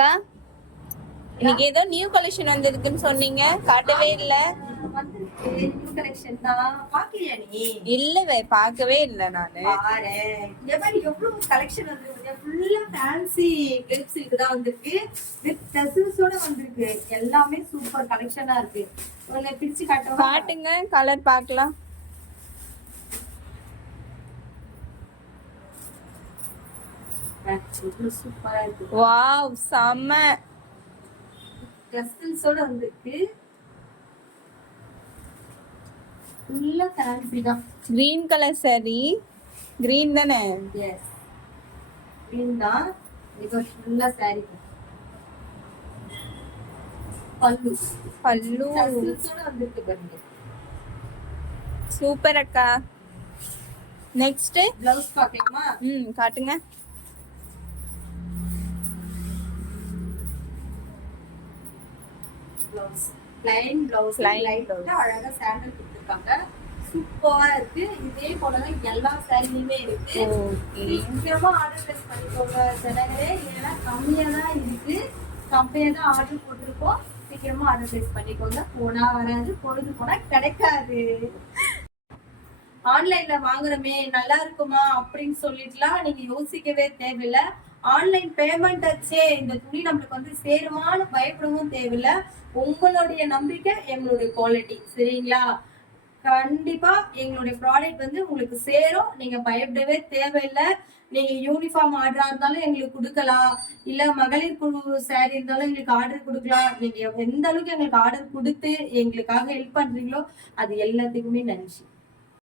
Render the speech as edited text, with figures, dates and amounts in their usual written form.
அக்கா இன்னைக்கு ஏதோ நியூ கலெக்ஷன் வந்திருக்குன்னு சொன்னீங்க, காட்டவே இல்ல. இல்லவே பார்க்கவே இல்ல நானு. எவ்வளவு கலெக்ஷன் வந்திருக்கு, ஃபுல்லா ஃபேன்சி கிளிப் சில்க் தான் வந்திருக்கு, வித் டசல்ஸோட வந்திருக்கு. எல்லாமே சூப்பர் கலெக்ஷனா இருக்கு. உங்களை பிரிச்சு காட்டுங்க, கலர் பார்க்கலாம். சூப்பரா இருக்கு. வாவ், செம்ம டசல்ஸோட வந்திருக்கு. ஃபுல்லா ஃபேன்சி தான். Green colour saree. கிரீன் தானே? எஸ், கிரீன் தான். இது ஃபுல்லா saree. பல்லு டசல்ஸோட வந்திருக்கு பாருங்க. சூப்பர் அக்கா. நெக்ஸ்ட் ப்ளவுஸ் பார்க்கலாமா? காட்டுங்க. ப்ளவுஸ் ப்ளைன் ப்ளவுஸ், லைட்டா அழகா சாண்டல் கொடுத்திருக்காங்க. சூப்பரா இருக்கு. இதே போலதான் எல்லா சாரியுமே இருக்கு. சீக்கிரமா ஆர்டர் பிளேஸ் பண்ணிக்கோங்க ஜனங்களே. ஏன்னா கம்மியா தான் இருக்கு, கம்மியா தான் ஆர்டர் போட்டிருக்கோம். சீக்கிரமா ஆர்டர் பிளேஸ் பண்ணிக்கோங்க. போனா வராது, பொழுது போனா கிடைக்காது. ஆன்லைன்ல வாங்குறமே நல்லா இருக்குமா அப்படின்னு சொல்லிட்டுலாம் நீங்க யோசிக்கவே தேவையில்லை. ஆன்லைன் பேமெண்ட் ஆச்சே, இந்த துணி நம்மளுக்கு வந்து சேருமான்னு பயப்படவும் தேவையில்லை. உங்களுடைய நம்பிக்கை எங்களுடைய குவாலிட்டி, சரிங்களா? கண்டிப்பா எங்களுடைய ப்ராடக்ட் வந்து உங்களுக்கு சேரும். நீங்க பயப்படவே தேவையில்லை. நீங்க யூனிஃபார்ம் ஆர்டரா இருந்தாலும் எங்களுக்கு கொடுக்கலாம், இல்ல மகளிர் குழு சாரி இருந்தாலும் எங்களுக்கு ஆர்டர் கொடுக்கலாம். நீங்க எந்த அளவுக்கு எங்களுக்கு ஆர்டர் கொடுத்து எங்களுக்காக ஹெல்ப் பண்றீங்களோ அது எல்லாத்துக்குமே நன்றி.